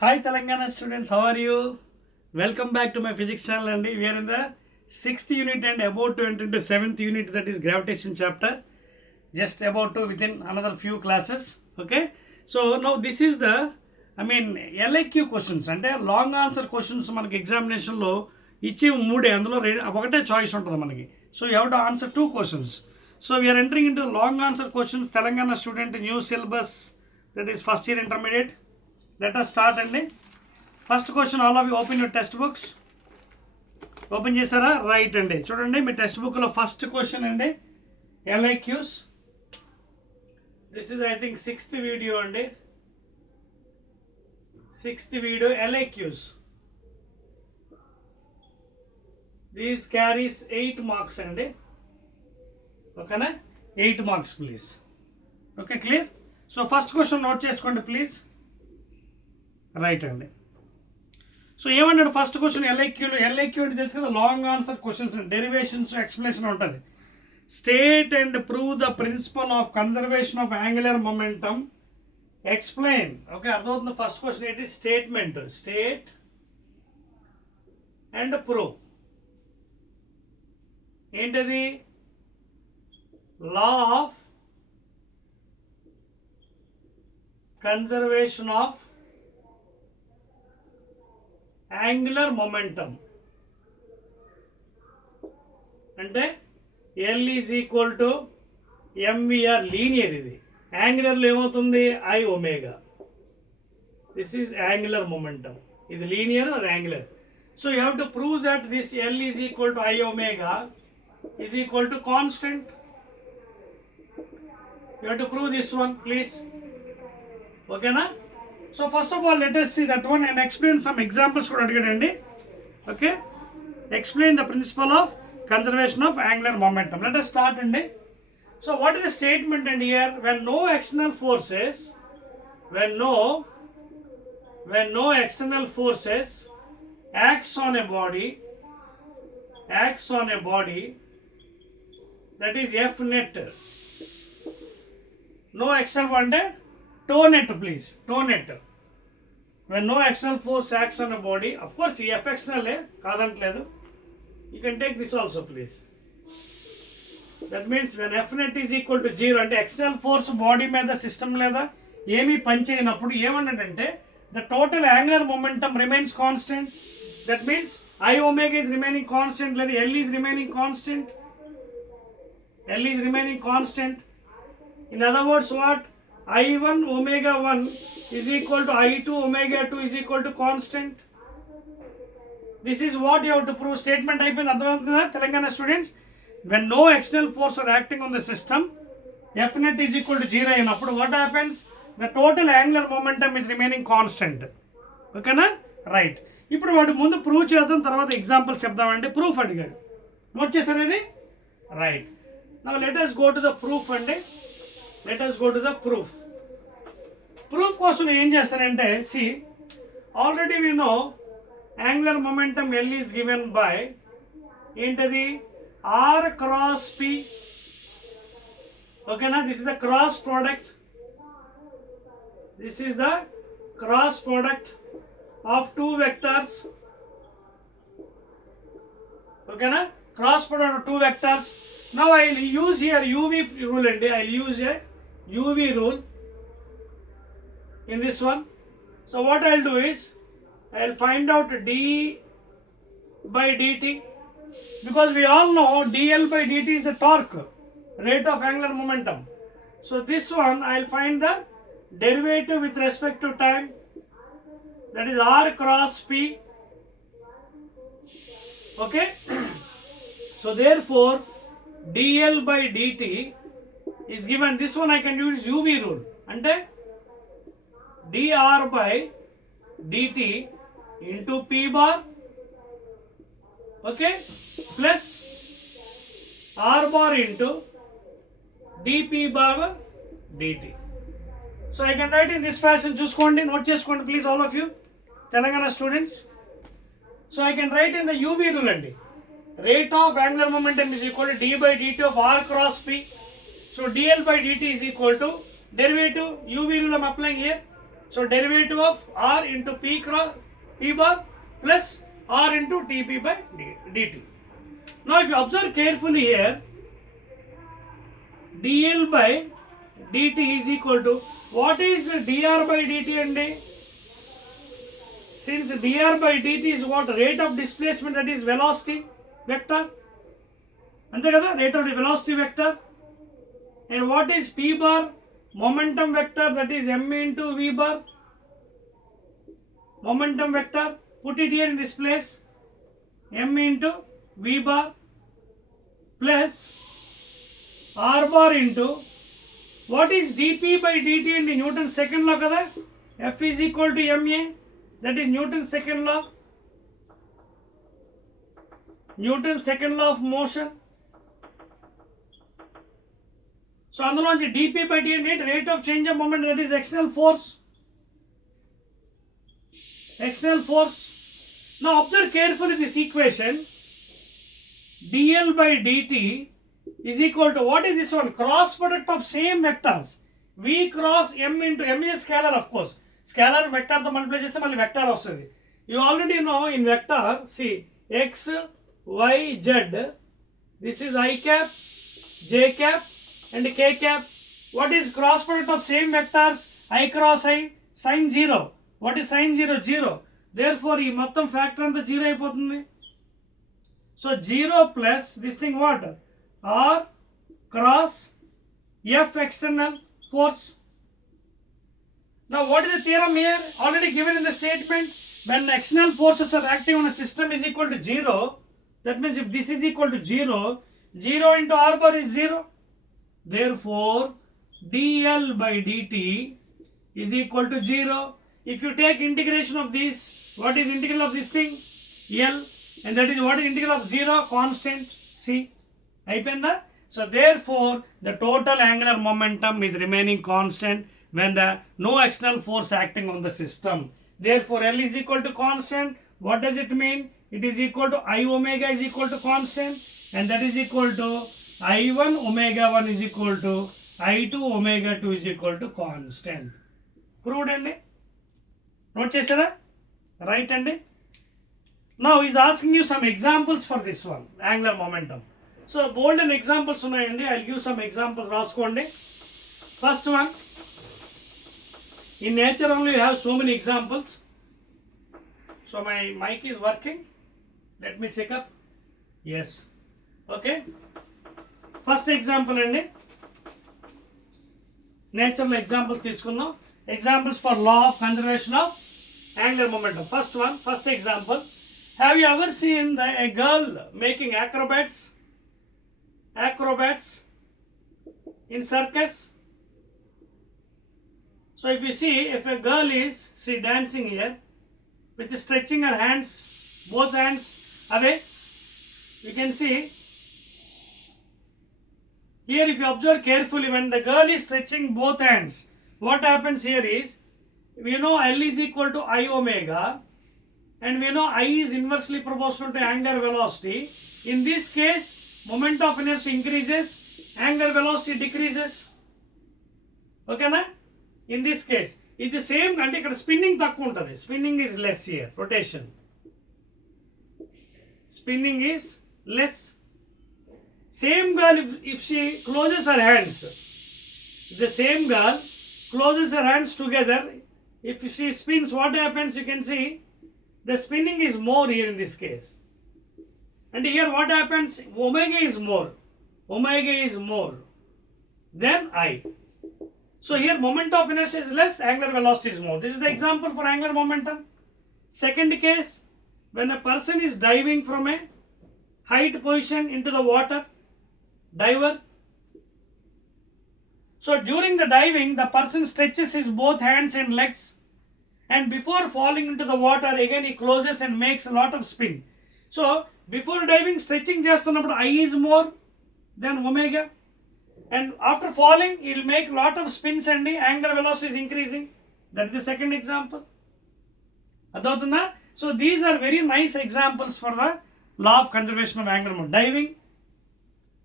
Hi Telangana students, how are you? Welcome back to my physics channel and we are in the 6th unit and about to enter into 7th unit, that is gravitation chapter. Just about to within another few classes. Okay. So now this is the LAQ questions and long answer questions మనకి examination లో ఇచ్చి మూడే అందులో ఒకటే చాయిస్ ఉంటుంది మనకి. So you have to answer two questions. So we are entering into long answer questions. Telangana student new syllabus, that is first year intermediate. Let us start అండి. First question, all of you open your text books. Open చేశారా? Right అండి. చూడండి మీ text బుక్లో first question అండి, LAQs. This is I think 6th video అండి, 6th video LAQs. These carries 8 marks అండి. ఓకేనా? 8 marks please. Okay, clear? So first question note చేసుకోండి ప్లీజ్. రైట్ అండి. సో ఏమన్నాడు ఫస్ట్ క్వశ్చన్ LAQ అంటే తెలుసు కదా, long answer questions, derivations, explanation ఉంటుంది. State and prove the principle of conservation of angular momentum, explain. Okay, అర్థమవుతుంది. First question ఏంటి? Statement, state and prove. ఏంటది? Law of conservation of angular momentum అంటే L is equal to MVR, linear. ఇది యాంగులర్లో ఏమవుతుంది? I omega. This is angular momentum. ఇది linear, అది angular. So you have to prove that this L is equal to I omega is equal to constant. You have to prove this one please. ఓకేనా? So first of all, let us see that one and explain some examples కూడా అడిగాడండి. Okay, explain the principle of conservation of angular momentum. Let us start అండి. So what is the statement and here? When no external forces acts on a body, that is F net. No external అంటే toe net please, toe net. When no external force acts on a body, of course ఈ F external కాదంటలేదు, you can take this also please. That means when F net is equal to 0 అంటే external force body మీద సిస్టమ్ లేదా ఏమీ పనిచేయనప్పుడు ఏమన్నాడంటే the total angular momentum remains constant. That means I omega is remaining constant లేదా L is remaining constant. In other words, what? I1 omega 1 is equal to I2 omega 2 is equal to constant. This is what you have to prove. Statement అయిపోయింది. అర్థమవుతుందా Telangana students? When no external force are acting on the system, F net is equal to 0 అయినప్పుడు what happens? The total angular momentum is remaining constant. ఓకేనా? రైట్. ఇప్పుడు వాటి ముందు ప్రూవ్ చేద్దాం, తర్వాత ఎగ్జాంపుల్స్ చెప్దామండి. ప్రూఫ్ అడిగాడు, నోట్ చేశారు ఇది? Right. Now let us go to the proof అండి. Let us go to the proof. Proof కోసం ఏం చేస్తానంటే, see, already we know angular momentum L is given by ఏంటది? R cross P. ఓకేనా? This is the cross product. This is the cross product of two vectors. ఓకేనా? Cross product of two vectors. Now I will use here UV rule and I will use a UV rule in this one. So what I will do is I will find out d by dt, because we all know dl by dt is the torque, rate of angular momentum. So this one I will find the derivative with respect to time, that is R cross P. Okay. So therefore dl by dt is given, this one I can use UV rule అంటే dr by dt into p bar, okay, plus r bar into dp bar dt. So I can write in this fashion. చూసుకోండి, నోట్ చేసుకోండి please all of you Telangana students. So I can write in the UV rule అండి. Rate of angular momentum is equal to d by dt of r cross p. So dl by dt is equal to derivative UV rule I am applying here. So derivative of r into p cross p bar plus r into dp by dt. Now if you observe carefully here, dl by dt is equal to, what is dr by dt and since dr by dt is what? Rate of displacement, that is velocity vector. Ante kada, rate of velocity vector. And what is p bar? Momentum vector, that is m into v bar. Momentum vector, put it here in this place, m into v bar plus r bar into, what is dp by dt and Newton's second law kada? F is equal to ma, that is Newton's second law. Newton's second law of motion. So అందులోంచి dp by dt rate of change of moment, that is external force. External force. Now observe carefully this equation. dl by dt is equal to, what is this one? Cross product of same vectors. v cross m into, m is scalar of course. Scalar vector to multiply chesthe malli vector vastadi. You already know in vector, see x, y, z. This is I cap, j cap and k cap. What is cross product of same vectors? I cross I, sin 0. What is sin 0? 0. Therefore, ఈ మొత్తం ఫ్యాక్టర్ అంతా 0 అయిపోతుంది. So 0 plus this thing what? R cross F external force. Now what is the theorem here? Already given in the statement. When external forces are acting on a system is equal to 0. That means if this is equal to 0, 0 into R bar is 0. Therefore, dl by dt is equal to 0. If you take integration of this, what is integral of this thing? L, and that is what is integral of 0? Constant c. Ayipenda? So therefore, the total angular momentum is remaining constant when the no external force acting on the system. Therefore, L is equal to constant. What does it mean? It is equal to I omega is equal to constant, and that is equal to I1 omega 1 is equal to I2 omega 2 is equal to constant. Proved andi? Note chesara? Right andi? Now he is asking you some examples for this one, angular momentum. So bold and examples unnayandi. I will give some examples. Raskondi. First one, in nature only you have so many examples. So my mic is working. Let me check up. Yes. Okay. First example andi. Natural examples తీసుకున్నాం. Examples for law of conservation of angular momentum. First one, first example. Have you ever seen a girl making acrobats in circus? So if you see, if a girl is dancing here with stretching her hands, both hands away, you can see here, if you observe carefully, when the girl is stretching both hands, what happens here is, we know L is equal to I omega, and we know I is inversely proportional to angular velocity. In this case, moment of inertia increases, angular velocity decreases. Okay na? In this case, it's the same, and ikkada spinning takku untadi. Spinning is less here, rotation. Spinning is less. Same girl, if she closes her hands, the same girl closes her hands together, if she spins, what happens? You can see the spinning is more here in this case. And here what happens? Omega is more. Omega is more than I. So here moment of inertia is less, angular velocity is more. This is the example for angular momentum. Second case, when a person is diving from a height position into the water, diver. So during the diving, the person stretches his both hands and legs, and before falling into the water, again he closes and makes a lot of spin. So before diving, stretching చేస్తున్నప్పుడు I is more than omega, and after falling, he will make lot of spins and the angular velocity is increasing. That is the second example. అర్థమవుతుందా? So these are very nice examples for the law of conservation of angular momentum. Diving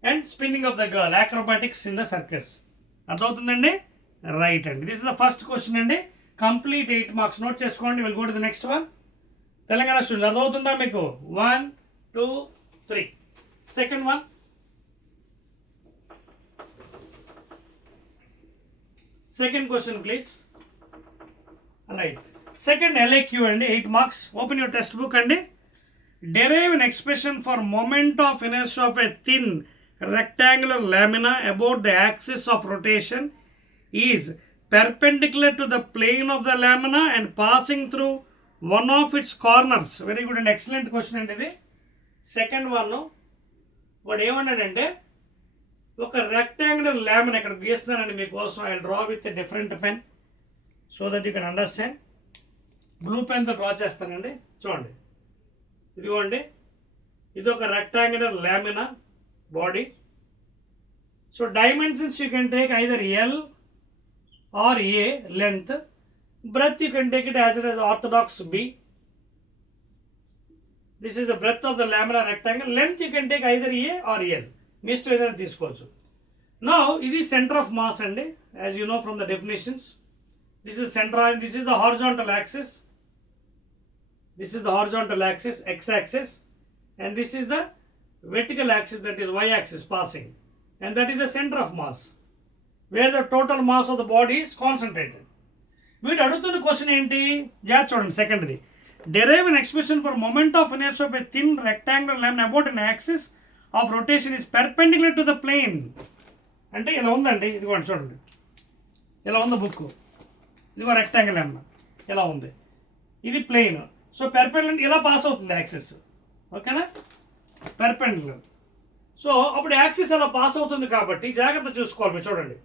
and spinning of the girl, acrobatics in the circus. అర్థమవుతుందండి? Right అండి. This is the first question అండి. Complete 8 marks. Note చేసుకోండి. Will go to the next one. Telangana student అర్థమవుతుందా మీకు? 1 2 3. Second one, second question please. Alright, second LAQ and 8 marks. Open your textbook and derive an expression for moment of inertia of a thin rectangular lamina about the axis of rotation is perpendicular to the plane of the lamina and passing through one of its corners. Very good and excellent question అండి ఇది. Second one వాడు ఏమన్నాడంటే ఒక rectangular lamina ఇక్కడ గీస్తున్నానండి మీకోసం. I draw with different pen so that you can understand. Blue పెన్తో draw చేస్తానండి. చూడండి, ఇదిగోండి, ఇది ఒక rectangular lamina body. So dimensions you can take either L or A length. Breadth you can take it as orthodox B. This is the breadth of the laminar rectangle. Length you can take either A or L. Missed either తీసుకోవచ్చు. Now ఇది center of mass అండి, as you know from the definitions. This is central and this is the horizontal axis. This is the horizontal axis, x-axis, and this is the vertical axis, that is y-axis passing, and that is the center of mass, where the total mass of the body is concentrated. వీటి అడుగుతున్న క్వశ్చన్ ఏంటి? చూడండి, secondary. Derive an expression for moment of inertia of a thin rectangular lamina about an axis of rotation is perpendicular to the plane. అంటే ఇలా ఉందండి, ఇదిగోండి చూడండి, ఇలా ఉంది బుక్. ఇదిగో రెక్టాంగిల్ లామినా ఇలా ఉంది, ఇది ప్లేన్. సో పెర్పెండిక్యులర్ ఇలా పాస్ అవుతుంది యాక్సిస్. ఓకేనా? పెర్పెండిక్యులర్. సో అప్పుడు యాక్సిస్ అలా పాస్ అవుతుంది కాబట్టి జాగ్రత్త చూసుకోవాలి మీరు. చూడండి,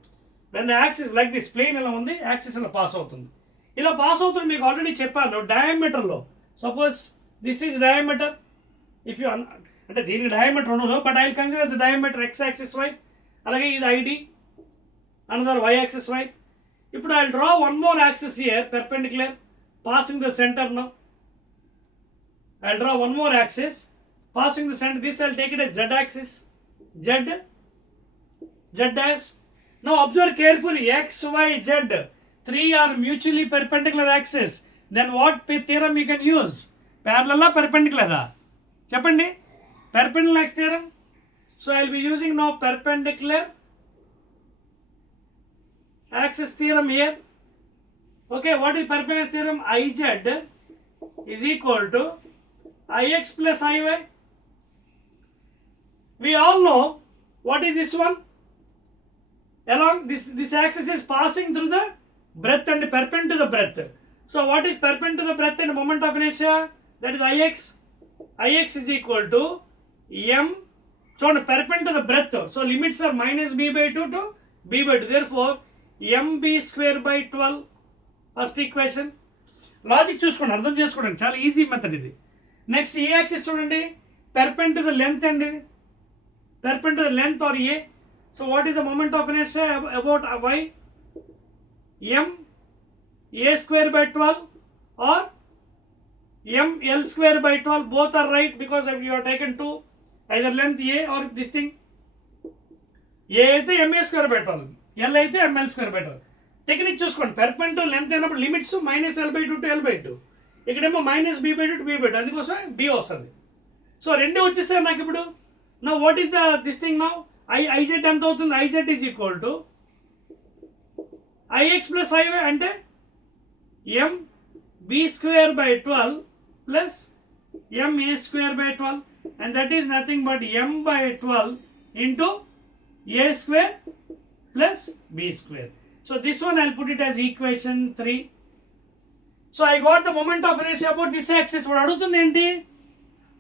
when the axis like this, plane ఇలా ఉంది, యాక్సిస్ ఇలా పాస్ అవుతుంది. ఇలా పాస్ అవుతుంది మీకు ఆల్రెడీ చెప్పాను డయామీటర్లో. Suppose this is diameter. If you అంటే దీనికి డయామీటర్ ఉండదు, but I will consider as diameter X axis వైప్. అలాగే ఇది ఐడి, అనదర్ వై యాక్సిస్ వైప్. ఇప్పుడు I will draw one more axis here perpendicular passing the center now. I will draw one more axis passing the center. This I will take it as z axis, z dash. Now observe carefully, x, y, z, three are mutually perpendicular axes. Then what theorem you can use? Parallel or perpendicular? Cheppandi, perpendicular axis theorem. So I will be using now perpendicular axis theorem here. Okay, what is perpendicular theorem? Iz is equal to Ix plus Iy. We all know what is this one. Along this axis is passing through the breadth and perpendicular to the breadth. So what is perpendicular to the breadth and moment of inertia? That is Ix. Ix is equal to m. So perpendicular to the breadth. So limits are minus b by 2 to b by 2. Therefore mb square by 12. First equation. Logic చూసుకోండి, అర్థం చేసుకోండి, చాలా easy method ఇది. Next A axis చూడండి, perpendicular to the length అండి, perpendicular to the length or A. So what is the moment of inertia about Y? M A square by 12 or M L square by 12. Both are right because you are taken to either length A or this thing. A అయితే M A square by 12, ఎల్ అయితే ML square by 12. Technique చూసుకోండి, perpendicular length అయినప్పుడు limits minus L by 2 to L by 2, ఇక్కడేమో minus B by 2 to B by 2, అందుకోసం బి వస్తుంది. సో రెండు వచ్చేసాయి నాకు ఇప్పుడు. నా what is the this thing now? I Z ఎంత అవుతుంది? I Z is equal to I X plus I Y అంటే M B square by 12 plus M A square by 12, and that is nothing but M by 12 into A square plus B square. So this one I'll put it as equation 3. So I got the moment of inertia about this axis. What adugutundi enti?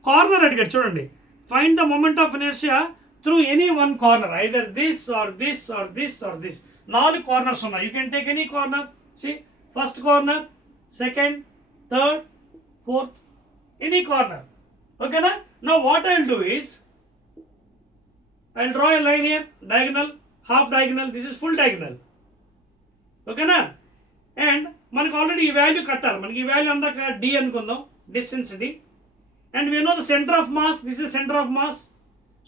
Corner adigaru chudandi. Find the moment of inertia through any one corner, either this or this or this or this. 4 corners unnai. You can take any corner. See, first corner, second, third, fourth, any corner. Okay na? Now what I'll do is I'll draw a line here, diagonal, half diagonal. This is full diagonal. ఓకేనా? And మనకు already ఈ value కట్టాలి. మనకి ఈ value అందాక D అనుకుందాం, distance D. And we know the centre of mass, this is centre of mass.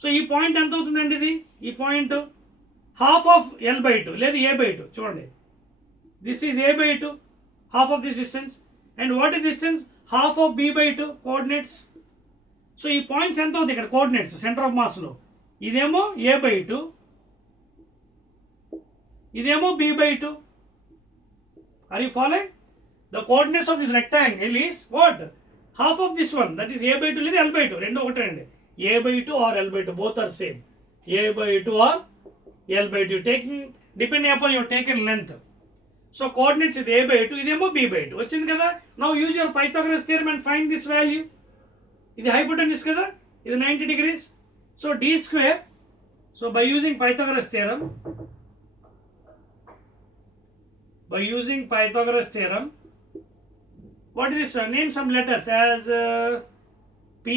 So ఈ point ఎంత అవుతుందండి? ఇది ఈ పాయింట్ హాఫ్ ఆఫ్ ఎల్ బై 2 లేదా ఏ బై 2. చూడండి, this is A by 2 half of this distance. And what is distance? Half of b by 2 coordinates. So ఈ పాయింట్స్ ఎంత అవుతుంది ఇక్కడ కోఆర్డినేట్స్ సెంటర్ ఆఫ్ మాస్లో. ఇదేమో a by 2, ఇదేమో b by 2. Are you following? The coordinates of this rectangle is what? Half of this one, that is a by 2 లేదా l by 2. రెండు ఒకటే అండి. a by 2 or l by 2, both are same. a by 2 or l by 2, taking depending upon your taken length. So coordinates ఇది a by 2, ఇదేమో b by 2. వచ్చింది కదా. Now use your Pythagoras theorem and find this value. ఇది hypotenuse కదా, ఇది 90 degrees. So d square, so by using Pythagoras theorem, what is this? Name some letters as p,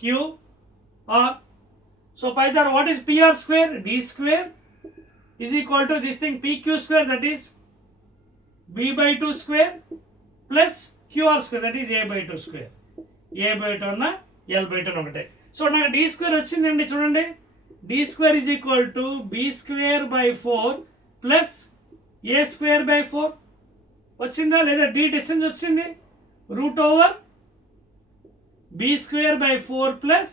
q, r. So Pythagoras, what is pr square? D square is equal to this thing pq square, that is b by 2 square plus qr square, that is a by 2 square. a by 2 అన్న l by 2 ఒకటే. సో నాకు d square వచ్చిందండి, చూడండి. d square is equal to b square by 4 plus a square by 4 వచ్చిందా లేదా? d distance వచ్చింది, root over b square by 4 plus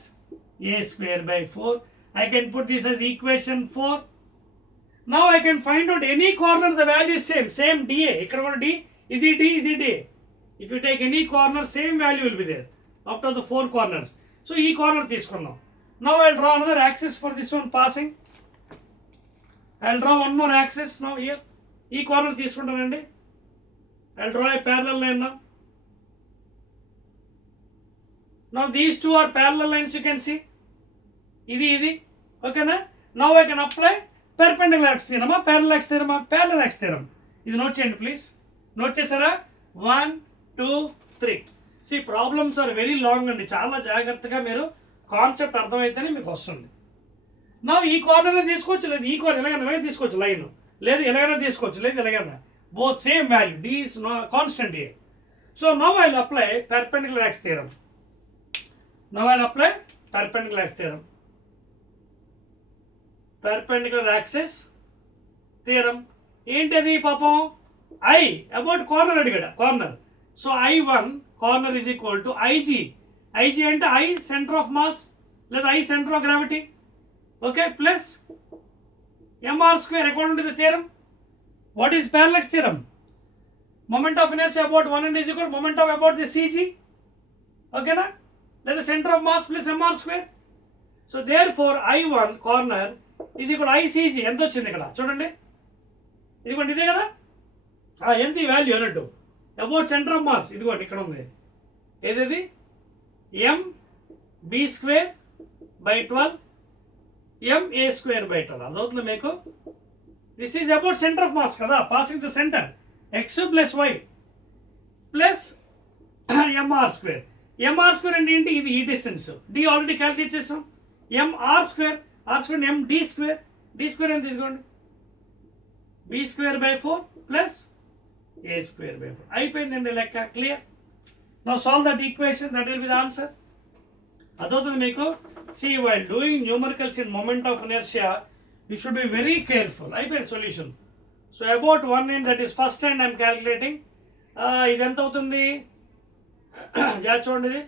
a square by 4. I can put this as equation 4. Now I can find out any corner, the value is same dA. ఇక్కడ కూడా d, ఇది d, ఇది d. If you take any corner, same value will be there after the 4 corners. So ఈ కార్నర్ తీసుకుందాం. Now I'll draw another axis for this one passing. I'll draw one more axis now here. ఈ కార్నర్ తీసుకుంటానండి. I'll draw a parallel line now. Now these two are parallel lines, you can see. ఇది ఓకేనా. Now I can apply perpendicular x theorem, parallel x theorem, parallel x theorem. ఇది నోట్ చేయండి please. Note చేశారా? 1 2 3. See, problems are very long అండి. చాలా జాగ్రత్తగా మీరు కాన్సెప్ట్ అర్థమైతేనే మీకు వస్తుంది. నా ఈ కార్నర్ తీసుకోవచ్చు, లేదు ఈ కార్నర్ ఎలాగైనా తీసుకోవచ్చు, లైన్ లేదు ఎలాగైనా తీసుకోవచ్చు, లేదు ఎలాగైనా, both same value. d is constant here. So now I'll apply perpendicular x theorem. Perpendicular axis theorem. ఏంటది పాపం? I about corner అడిగాడు, corner. So I1 corner is equal to IG. IG అంటే I సెంటర్ ఆఫ్ మాస్ లేదా I centre of gravity, okay, plus mr square according to the theorem. What is parallel x theorem? Moment of inertia about 1 and is equal moment of about the CG, ఓకేనా, లేదా centre of mass plus mr square. So therefore I1 corner is equal ICG. ఎంత వచ్చింది ఇక్కడ చూడండి, ఇదిగోండి ఇదే కదా, ఎంత ఈ వాల్యూ అన్నట్టు అబౌట్ సెంటర్ ఆఫ్ మాస్. ఇదిగోండి ఇక్కడ ఉంది, ఏది MB square by 12 MA square by 12. అదవుతుంది మీకు. This is about center of mass కదా, passing to center, x plus y plus mr square. mr square అంటే ఏంటి? ఇది ఈ డిస్టెన్స్, d ఆల్రెడీ క్యాలిక్యులేట్ చేస్తాం. mr square, r square md square, d square ఎంత తీసుకోండి, b square by 4 plus a square by 4. అయిపోయిందండి లెక్క, clear. Now solve that equation, that will be the answer. అదవుతుంది మీకు. See while doing numericals in moment of inertia you should be very careful. అయిపోయింది solution. So about 1 and that is first and I'm calculating. ఇది ఎంత అవుతుంది జాగ్రత్త చూడండి, ఇది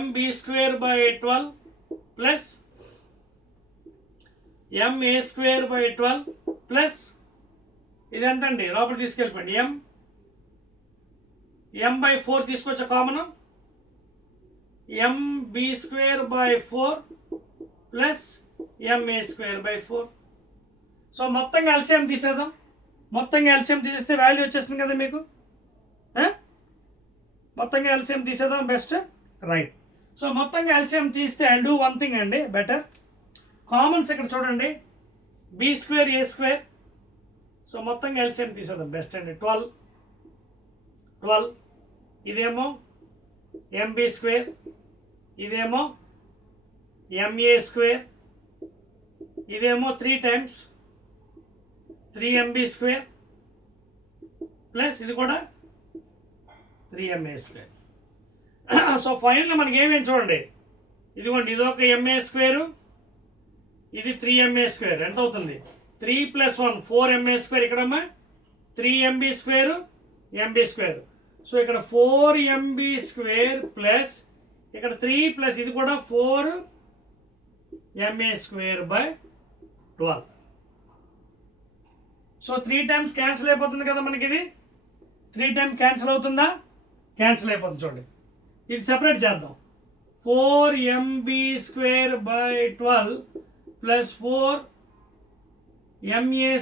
MB square by 12 plus MA square by 12 plus ఇది ఎంత అండి, లోపల తీసుకెళ్ళిపోండి, M బై 4 తీసుకొచ్చా common, MB square by 4 plus MA square by 4. So మొత్తంగా ఎల్సిఎం తీసేద్దాం. మొత్తంగా ఎల్సిఎం తీసేస్తే వాల్యూ వచ్చేస్తుంది కదా మీకు. మొత్తంగా ఎల్సిఎం తీసేద్దాం, బెస్ట్, రైట్. సో మొత్తంగా ఎల్సిఎం తీస్తే ఐ డూ వన్ థింగ్ అండి, బెటర్. కామన్స్ ఇక్కడ చూడండి, B square A square. So మొత్తంగా ఎల్సిఎం తీసేద్దాం, బెస్ట్ అండి. 12 ఇదేమో MB స్క్వేర్, ఇదేమో MA స్క్వేర్, ఇదేమో 3 times 3MB స్క్వేర్ ప్లస్ ఇది కూడా 3MA స్క్వేర్. సో ఫైనల్గా మనకి ఏమేమి చూడండి, ఇదిగోండి ఇది ఒక MA స్క్వేరు, ఇది 3MA స్క్వేర్. ఎంత అవుతుంది? 3 + 1 4MA స్క్వేర్. ఇక్కడమ్మా 3mb square mb square. So ఇక్కడ 4mb స్క్వేర్ ప్లస్ ఇక్కడ 3 ప్లస్ ఇది కూడా 4ma స్క్వేర్ బై 12. సో 3 టైమ్స్ క్యాన్సిల్ అయిపోతుంది కదా మనకి, ఇది 3 టైమ్స్ క్యాన్సిల్ అవుతుందా? క్యాన్సిల్ అయిపోతుంది. చూడండి ఇది సెపరేట్ చేద్దాం. 4mb square by 12 plus 4ma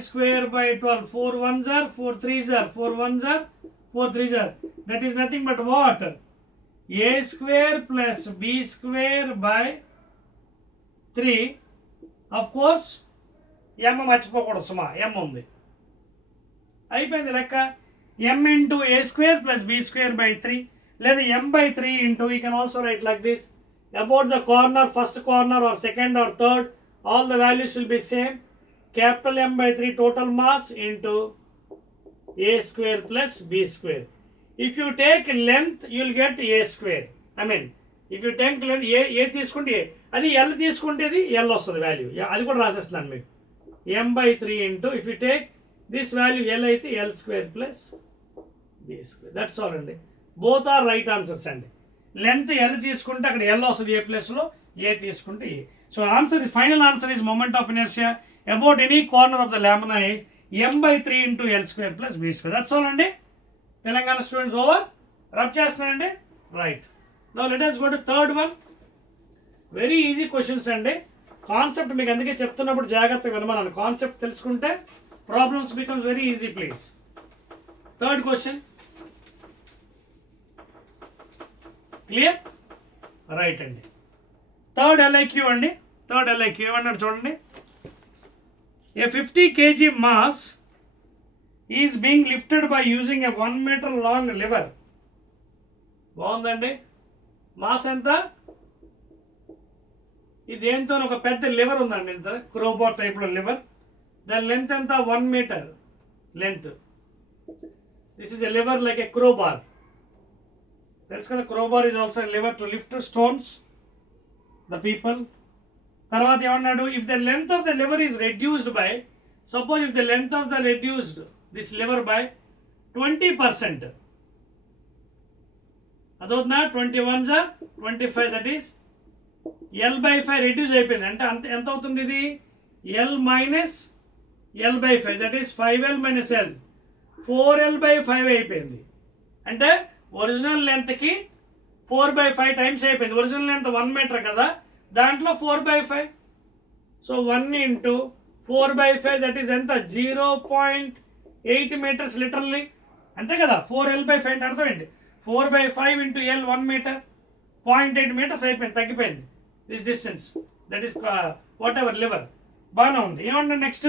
square by 12. 4 1s are 4 3s are 4 1s are 4 3s are. That is nothing but what? a square plus b square by 3. Of course m మర్చిపోకూడదు సుమా, m ఉంది. అయిపోయింది లెక్క. m into a square plus b square by 3 లేదా m by 3 into, you can also write like this. About the corner, first corner or second or third, all the values will be same. Capital M by 3 total mass into a square plus b square. If you take length, you will get a square. I mean, if you take length, a తీసుకుంటే a, అది l తీసుకుంటే అది l వస్తుంది వాల్యూ. అది కూడా రాసేస్తున్నాను మీకు. m by 3 into, if you take this value l అయితే l square plus b square. That's all అండి. Both are right answers అండి. లెంత్ l తీసుకుంటే అక్కడ l వస్తుంది a ప్లేస్లో, a తీసుకుంటే a. So answer is, final answer is moment of inertia about any corner of the lamina is m by 3 into l square plus b square. That's all అండి. Telangana students over. Rub చేస్తున్నానండి. Right. Now let us go to third one. Very easy questions అండి. Concept మీకు అందుకే చెప్తున్నప్పుడు జాగ్రత్తగా వినమన్నాను. Concept తెలుసుకుంటే problems becomes very easy. Please. Third question clear? Right అండి. థర్డ్ LAQ అండి. థర్డ్ LAQ ఏమన్నాడు చూడండి. A 50 kg mass is being lifted by using a 1 meter long lever. బాగుందండి. మాస్ ఎంత? ఇది ఏంతో ఒక పెద్ద లివర్ ఉందండి, ఇంత క్రోబార్ టైప్లో లివర్. దాని లెంత్ ఎంత? 1 meter length. This is a liver like a crowbar. తెలుసు కదా, crowbar is also liver to lift stones the people. తర్వాత ఏమన్నాడు? If the length of the liver is reduced by, suppose if the length of the reduced this liver by 20%, అదవుతుందా? 21s are 25, that is l by 5 రెడ్యూస్ అయిపోయింది. అంటే అంత ఎంత అవుతుంది? ఇది l minus l by 5, that is 5l minus l, 4l by 5 అయిపోయింది. అంటే ఒరిజినల్ లెంత్కి 4/5 టైమ్స్ అయిపోయింది. ఒరిజినల్ లెంత్ 1 meter కదా, దాంట్లో 4/5. సో 1 into 4/5 దట్ ఈస్ ఎంత? 0.8 meters లిటరల్లీ. అంతే కదా. 4l/5 అంటే అర్థం ఏంటి? 4/5 into l 1 meter, 0.8 meters అయిపోయింది, తగ్గిపోయింది this distance. That is whatever lever. బాగానే ఉంది. ఏమంటే next,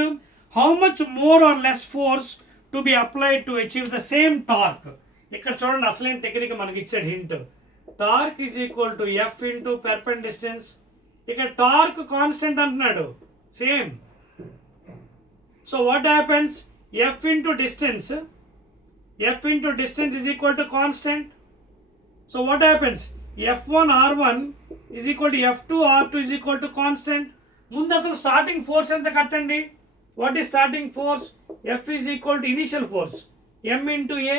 how much more or less force to be applied to achieve the same torque. ఇక్కడ చూడండి అసలైన టెక్నిక్ మనకి ఇచ్చాడు hint. Torque is equal to F into perpend distance. ఇక్కడ torque constant అంటున్నాడు, same. So what happens? F into distance is equal to constant. So what happens? F1 R1 is equal to F2 R2 is equal to constant. ముందు అసలు starting force ఎంత కట్టండి. What is starting force? F is equal to initial force m into a,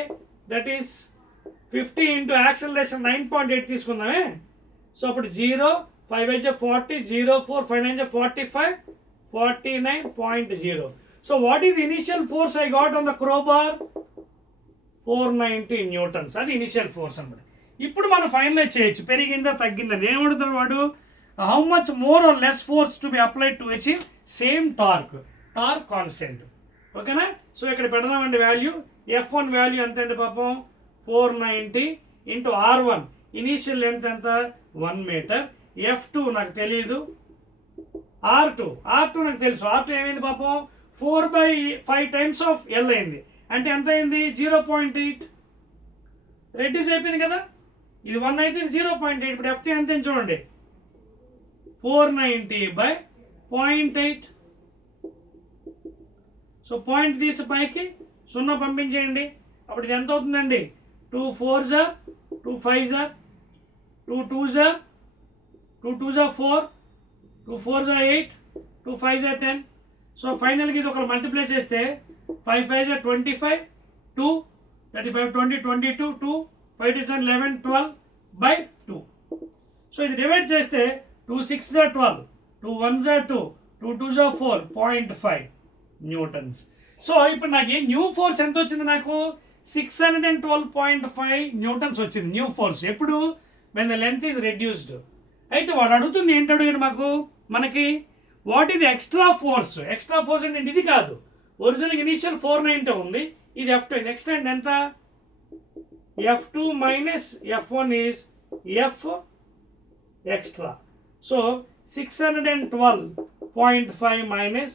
that is 50 into acceleration 9.8 తీసుకుందామే. సో అప్పుడు 0 5 8 40 0 4 5 9 45 49.0. So what is the initial force I got on the crowbar? 490 newtons. అది initial force అనమాట. ఇప్పుడు మనం ఫైనలైజ్ చేయొచ్చు, పెరిగిందా తగ్గిందని. ఏమడుగుతాడు వాడు? How much more or less force to be applied to achieve same torque. Torque constant. ఓకేనా? సో ఇక్కడ పెడదామండి వాల్యూ. F1 వాల్యూ ఎంత అండి పాపం? 490 ఇంటూ R1 ఇనీషియల్ లెంత్ ఎంత? 1 meter. F2 నాకు తెలియదు. R2 నాకు తెలుసు. R2 ఏమైంది పాపం? 4/5 టైమ్స్ ఆఫ్ L అయింది. అంటే ఎంత అయింది? 0.8. రెడ్యూస్ అయిపోయింది కదా. ఇది 1 అయితే ఇది 0.8. ఇప్పుడు F2 ఎంత చూడండి, 490/0.8. సో పాయింట్ తీసి పైకి 0 పంపించేయండి. అప్పుడు ఇది ఎంత అవుతుందండి? 2 4s are 2 5s are 2 2s are 4 2 4s are 8 2 5s are 10. సో ఫైనల్గా ఇది ఒకరు మల్టిప్లై చేస్తే 5 5 is 25, 2, 35, 20, 22, 2, 5 is 11, 12 by 2. So ఇది డివైడ్ చేస్తే 2 6 are 12, 2 1s are 2, 2 2s are 4, 0.5 newtons. సో ఇప్పుడు నాకు న్యూ ఫోర్స్ ఎంత వచ్చింది? నాకు 612.5 న్యూటన్స్ వచ్చింది న్యూ ఫోర్స్. ఎప్పుడు? when the length is reduced. అయితే వాడు అడుగుతుంది ఏంటి అడిగాడు మనకి వాట్ ఇది ఎక్స్ట్రా ఫోర్స్. ఎక్స్ట్రా ఫోర్స్ అంటే ఇది కాదు, ఒరిజినల్ ఇనిషియల్ 490 ఉంది, ఇది F2. ఇది ఎక్స్టెండ్ ఎంత? F2 minus F1 is F extra. So 612.5 minus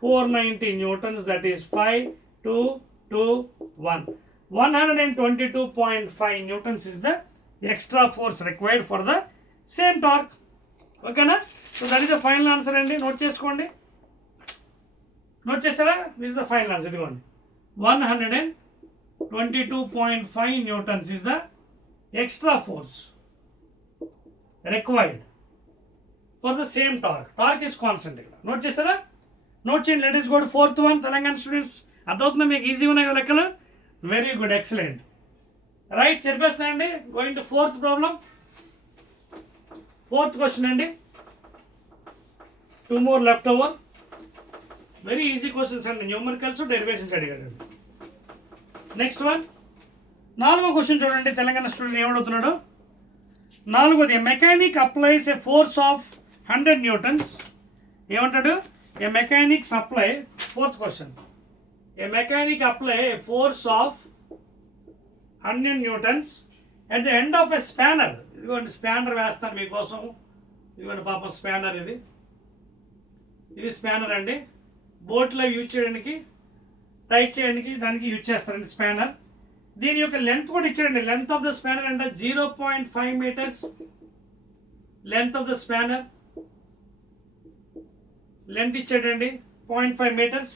490 newtons, that is 5 2 2 1. 122.5 newtons is the extra force required for the same torque. Okay na? So that is the final answer అండి. నోట్ చేసుకోండి. నోట్ చేస్తారా? This is the final answer. ఇదిగోండి 122.5 newtons is the extra force required for the same torque. Torque is constant. Note చేస్తారా? Note చేయండి. Let us go to fourth one. Telangana students అర్థమవుతుందా మీకు? ఈజీగా ఉన్నాయి కదా లెక్కలు? Very good, excellent. రైట్, చెప్పేస్తానండి. Going to fourth problem. Fourth question అండి. 2 more left over. Very easy questions అండి. న్యూమరికల్స్, డెరివేషన్స్ అడిగాడు. నెక్స్ట్ వన్, 4వ క్వశ్చన్ చూడండి. తెలంగాణ స్టూడెంట్ ఏమడుగుతున్నాడు? 4వది, mechanic applies a force of 100 newtons. ఏమంటాడు? A mechanic apply, fourth question, a mechanic apply A force of 100 newtons at the end of a spanner. ఇదిగోండి స్పానర్ వేస్తాను మీకోసం. ఇదిగోండి పాపం స్పానర్, ఇది స్పానర్ అండి. బోట్లో యూజ్ చేయడానికి, టైట్ చేయడానికి దానికి యూజ్ చేస్తారండి స్పానర్. దీని యొక్క లెంత్ కూడా ఇచ్చాడండి. లెంత్ ఆఫ్ ద స్పానర్ అంటే 0.5 meters. Length of the spanner length ఇచ్చాడండి 0.5 meters.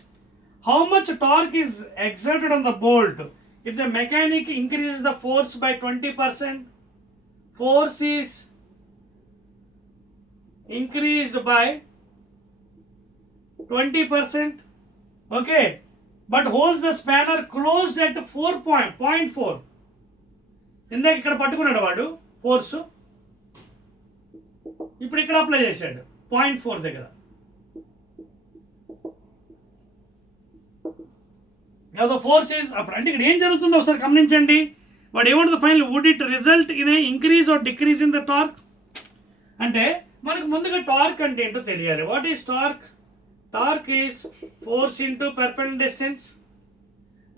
How much torque is exerted on the bolt if the mechanic increases the force by 20%? Force is increased by 20%, okay, but holds the spanner closed at 4.4. ఇందాక ఇక్కడ పట్టుకున్నాడు వాడు ఫోర్స్, ఇప్పుడు ఇక్కడ అప్లై చేశాడు 0.4 దగ్గర. The force is up. అంటే ఇక్కడ ఏం జరుగుతుందో ఒకసారి గమనించండి. వాడు ఏమంటుంది final? Would it result in a increase or decrease in the torque? అంటే మనకు ముందుగా టార్క్ అంటే ఏంటో తెలియాలి. What is torque? Torque is force into perpendicular distance.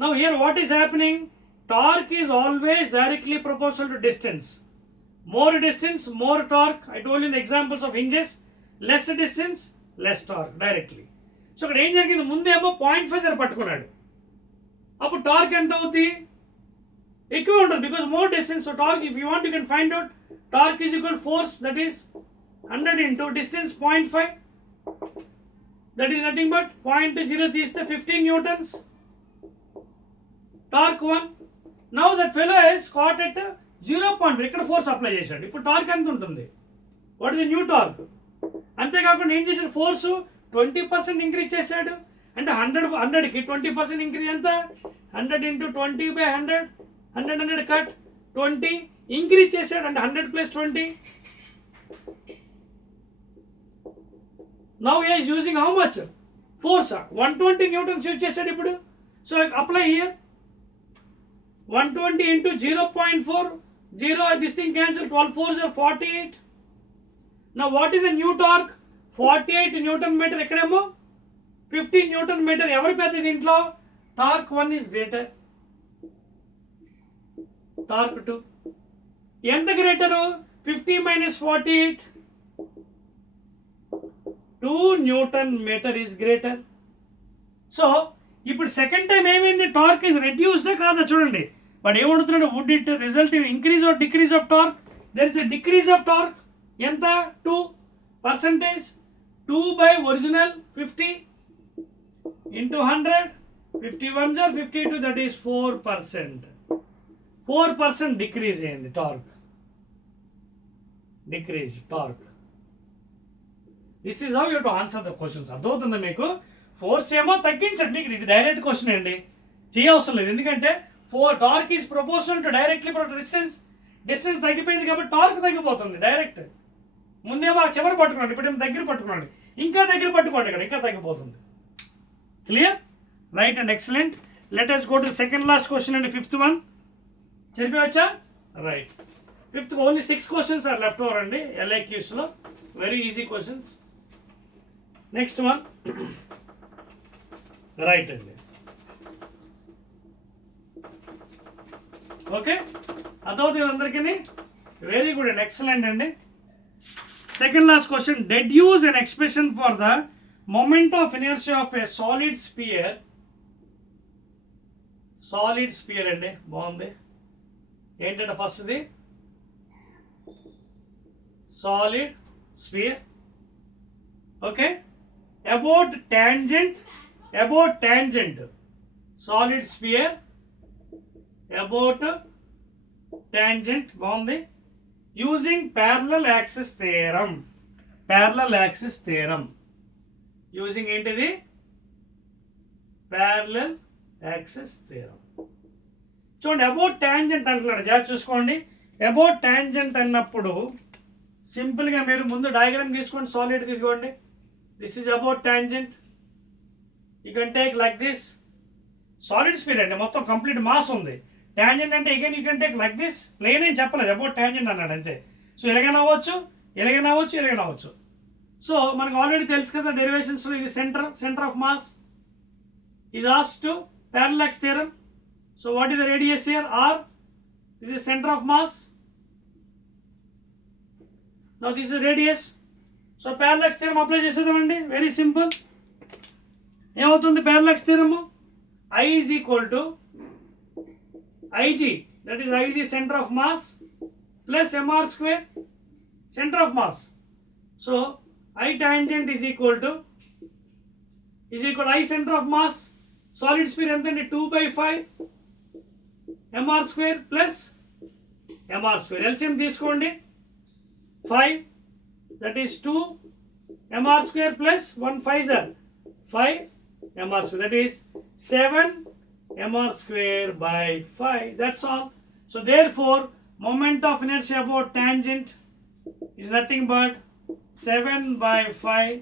Now here what is happening? Torque is always directly proportional to distance. More distance, more torque. I told you the examples of hinges. Less distance, less torque directly. So ఇక్కడ ఏం జరిగింది? ముందేమో 0.5 దగ్గర పట్టుకున్నాడు, అప్పుడు టార్క్ ఎంత అవుతుంది? ఎక్కువ ఉంటుంది, because more distance. So torque, if you want you can find out torque is equal force, that is 100 into distance 0.5, that is nothing but 0.0 తీస్తే 15 newtons. Torque 1. Now that fellow is caught at 0.1. ఇక్కడ force apply చేశాడు. ఇప్పుడు torque ఎంత ఉంటుంది? What is the new torque? అంతేకాకుండా ఏం చేశాడు? ఫోర్స్ 20% ఇంక్రీజ్ చేశాడు. అంటే 100కి 20% ఇంక్రీజ్ ఎంత? 100 ఇంటూ 20 by 100, 100 కట్ 20 ఇంక్రీజ్ చేశాడు. అంటే 100 + 20. Now he is using how much force? 120 newtons use చేశాడు ఇప్పుడు. సో అప్లై హియర్ 120 into 0.4, 0, this thing cancel, 12 4s are 48. Now what is the new torque? 48 Newton meter. ఎక్కడేమో 15 Newton meter. ఎవరి పెద్ద దీంట్లో? టార్క్ 1 is greater, టార్క్ 2 ఎంత greater? 50 minus 48, 2 Newton meter is greater. So ఇప్పుడు second time ఏమైంది? Torque is reduced కాదా? చూడండి వాడు ఏమడుతున్నాడు? Would it result in increase or decrease of torque? There is a decrease of torque. ఎంత? 2%. 2 by original 50 into 100, 51s are 52, that is 4%. 4% decrease in the torque. Decrease torque. This is how you have to answer the questions. అర్థమవుతుందా మీకు? ఫోర్స్ ఏమో తగ్గించండి. ఇక్కడ ఇది direct question అండి, చేయవసరం లేదు. ఎందుకంటే torque is proportional to directly distance. Distance తగ్గిపోయింది కాబట్టి టార్క్ తగ్గిపోతుంది డైరెక్ట్. ముందేమో చివరి పట్టుకోండి, ఇప్పుడేమో దగ్గర పట్టుకోండి, ఇంకా దగ్గర పట్టుకోండి, ఇక్కడ ఇంకా తగ్గిపోతుంది. Clear? Right and excellent. Let us go to second last question అండి, ఫిఫ్త్ వన్. చెప్పవచ్చా? Right. Fifth only 6 questions are left over అండి LAQSలో. Very easy questions. Next one. Right అండి. ఓకే, అదవుతుంది అందరికీ. వెరీ గుడ్ అండ్ ఎక్సలెంట్ అండి. Second last question. Deduce an expression for the moment of inertia of a solid sphere. Solid sphere అండి, బాగుంది. ఏంటంటే ఫస్ట్ది solid sphere. Okay, about tangent solid sphere about tangent, బాగుంది. Using parallel axis theorem. Using ఏంటిది? Parallel axis theorem. చూడండి, about tangent అంటున్నాడు, జాగ్రత్త చూసుకోండి. అబౌట్ ట్యాంజెంట్ అన్నప్పుడు సింపుల్గా మీరు ముందు డయాగ్రామ్ తీసుకోండి. సాలిడ్ తీసుకోండి. This is about tangent. You can take like this. Solid sphere అండి, మొత్తం కంప్లీట్ మాస్ ఉంది. ట్యాంజెంట్ అంటే again you can take like this. Plane ఏం చెప్పలేదు, అబౌట్ ట్యాంజెంట్ అన్నాడు అంతే. సో ఎలాగైనా అవ్వచ్చు. సో మనకు ఆల్రెడీ తెలుసు కదా డెరివేషన్స్లో, ఇది centre of mass is asked to parallax theorem. So what is the radius here? R. This is center of mass. Now this is the radius. So parallax theorem apply చేసేద్దామండి. Very simple. ఏమవుతుంది parallax theorem? I is equal to Ig, that is Ig center of mass plus mr square center of mass. So I tangent is equal to I center of mass. Solid spear ఎంత అండి? 2/5 mr square plus mr square. LCM తీసుకోండి. 5, that is 2 mr square plus 1 5 5 mr square, that is 7 mr square by 5. That's all. So therefore moment of inertia about tangent is nothing but 7/5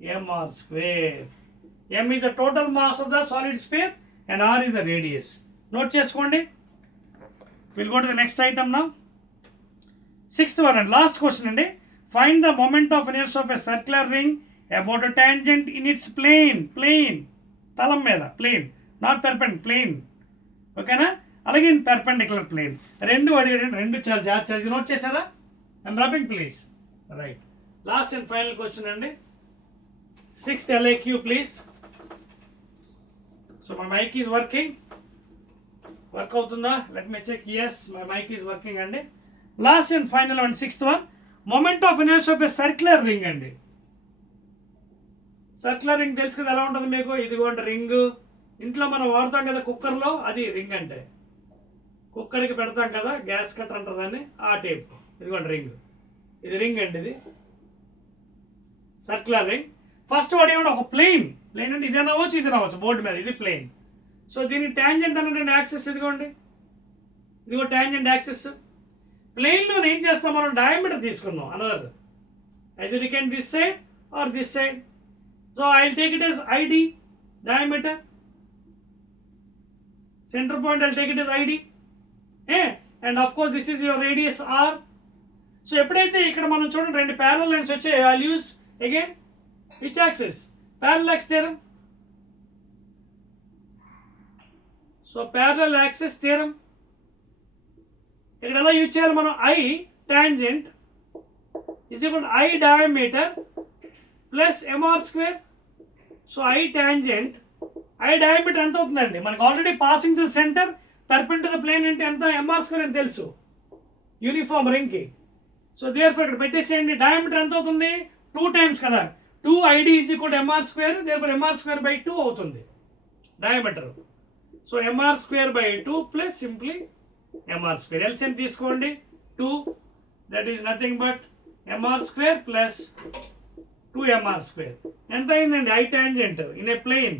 mr square. M is the total mass of the solid sphere and R is the radius. Note చేసుకోండి. We'll go to the next item now. Sixth one and last question అండి. Find the moment of inertia of a circular ring about a tangent in its plane. తలం మీద plane, not perpendicular, plane. ఓకేనా? అలాగే in perpendicular plane. రెండు అడిగాడు, రెండు చాలా జాగ్రత్త. ఇది నోట్ చేశారా? I'm rubbing please. Right. Last and final question అండి. 6th LAQ please. So my mic is working. Work అవుతుందా? Let me check. Yes, my mic is working అండి. Last and final one, 6th one. Moment of inertia of a circular ring అండి. Circular ring తెలుసు కదా ఎలా ఉంటుంది మీకు? ఇదిగోండి రింగ్. ఇంట్లో మనం వాడతాం కదా కుక్కర్లో, అది రింగ్ అంటే. కుక్కర్కి పెడతాం కదా, గ్యాస్ కట్టర్ అంటారు దాన్ని, ఆ టైప్. ఇదిగోండి రింగ్. ఇది రింగ్ అండి, ఇది సర్క్యులర్ రింగ్. ఫస్ట్ వాడు ఏమన్నా ఒక ప్లేన్ అంటే ఇది నవ్వచ్చు బోర్డు మీద, ఇది ప్లేన్. సో దీని ట్యాంజెంట్ అన్నటువంటి యాక్సిస్ ఇదిగోండి, ఇదిగో ట్యాంజెంట్ యాక్సిస్. ప్లేన్లో ఏం చేస్తాం మనం? డయామీటర్ తీసుకుందాం another, either you can this side or this side. So I'll take it as ID, diameter. Center point I'll take it as ID. And of course this is your radius R. So ఎప్పుడైతే ఇక్కడ మనం చూడండి రెండు parallel lines వచ్చాయి, I'll use again which axis? Parallax theorem. So parallel axis theorem. ఇక్కడ ఎలా యూజ్ చేయాలి మనం? I tangent is equal to I diameter plus mr square. So I diameter ఎంత అవుతుందండి? మనకు already passing to centre perpendicular plane అంటే ఎంత? mr square అని తెలుసు యూనిఫామ్ రింగ్కి. సో దేర్ఫోర్ ఇక్కడ పెట్టేసేయండి. డయామీటర్ ఎంత అవుతుంది? 2 times కదా. 2 ID is equal to mr square. Therefore mr square by 2 అవుతుంది diameter. So mr square by 2 plus simply mr square. LCM తీసుకోండి. 2, that is nothing but mr square plus 2mr square. ఎంత అయిందండి I tangent in a plane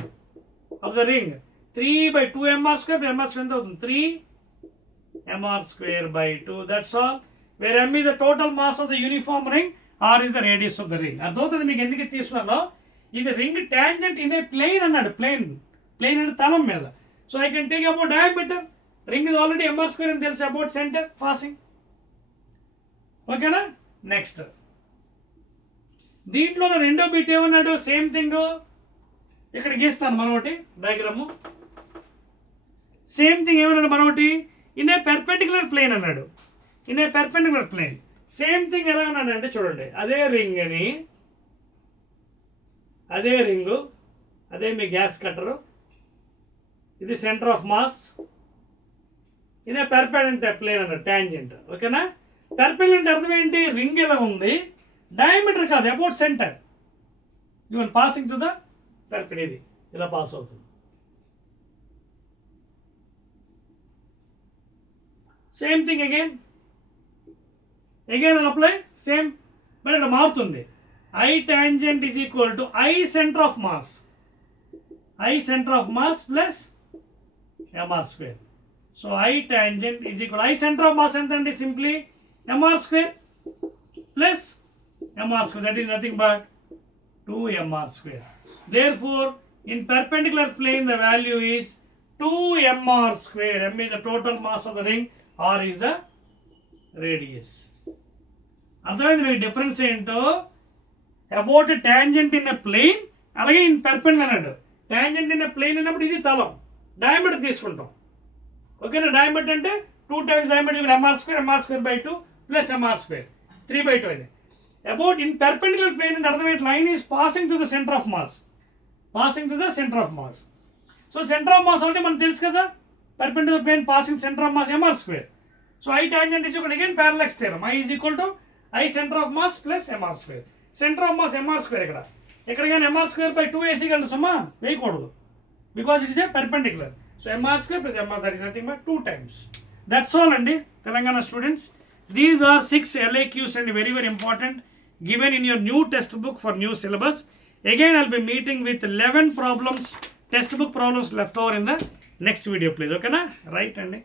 of the ring 3 by 2mr square. mr square ఎంత అవుతుంది 3mr square by 2. That's all. Where m is the total mass of the uniform ring, r is the radius of the ring. అర్థమవుతుంది మీకు ఎందుకు తీసుకున్నానో. ఇది ring tangent in a plane అన్నాడు. ప్లేన్ అంటే తలం మీద. So I can take about diameter. Ring is already mr square అని తెలుసు. about center passing. ఓకేనా. నెక్స్ట్ దీంట్లో రెండో బిట్ ఏమన్నాడు, సేమ్ థింగ్ ఇక్కడ గీస్తాను మరొకటి డయాగ్రాము. సేమ్ థింగ్ ఏమన్నాడు మరొకటి, ఇన్ ఏ పెర్పెండిక్యులర్ ప్లేన్ అన్నాడు. In a perpendicular plane same thing ఎలా అన్నాడు అంటే చూడండి, అదే రింగ్ని అదే మీ గ్యాస్ కట్టరు, ఇది centre of mass, in a perpendicular plane అన్నాడు ట్యాంజెంట్. ఓకేనా. పెర్పెండిక్యులర్ అర్థం ఏంటి, రింగ్ ఎలా ఉంది, డయామీటర్ కాదు, about centre. Even passing to the perpendicular, ఇది ఇలా పాస్ అవుతుంది. సేమ్ థింగ్ అగైన్ అని అప్లై సేమ్, బట్ ఇక్కడ మారుతుంది. I tangent is equal to I center of mass plus mr square. So I tangent is equal to I center of mass and simply mr square plus mr square, that is nothing but 2mr square. Therefore in perpendicular plane the value is 2mr square. M is the total mass of the ring, r is the radius. అర్థమైంది మీకు difference ఏంటో. About tangent in a plane, అలాగే in perpendicular అన్నాడు. Tangent in a plane అన్నప్పుడు ఇది తలం, డయామీటర్ తీసుకుంటాం. ఓకేనా. డయామీటర్ అంటే 2 times diameter mr square by 2 plus mr square 3 by 2 అయింది. అబౌట్ ఇన్ పెర్పెండిక్యులర్ ప్లేన్ అంటే అర్థం ఏంటి, line is passing to the centre of mass. So centre of mass అంటే మనకు తెలుసు కదా, perpendicular plane passing centre of mass mr square. So I tangent is equal again parallax theorem. I is equal to I center of mass plus mr square. Centre of mass mr square ఇక్కడ కానీ mr square by 2 వేసి కలిసి సుమా వేయకూడదు, because it is a perpendicular. So mr square plus mr, that is nothing but 2 times. That's all అండి Telangana students. These are 6 LAQs and very very important given in your new textbook for new syllabus. Again I'll be meeting with 11 problems, textbook problems left over in the next video please. Okay na, right అండి.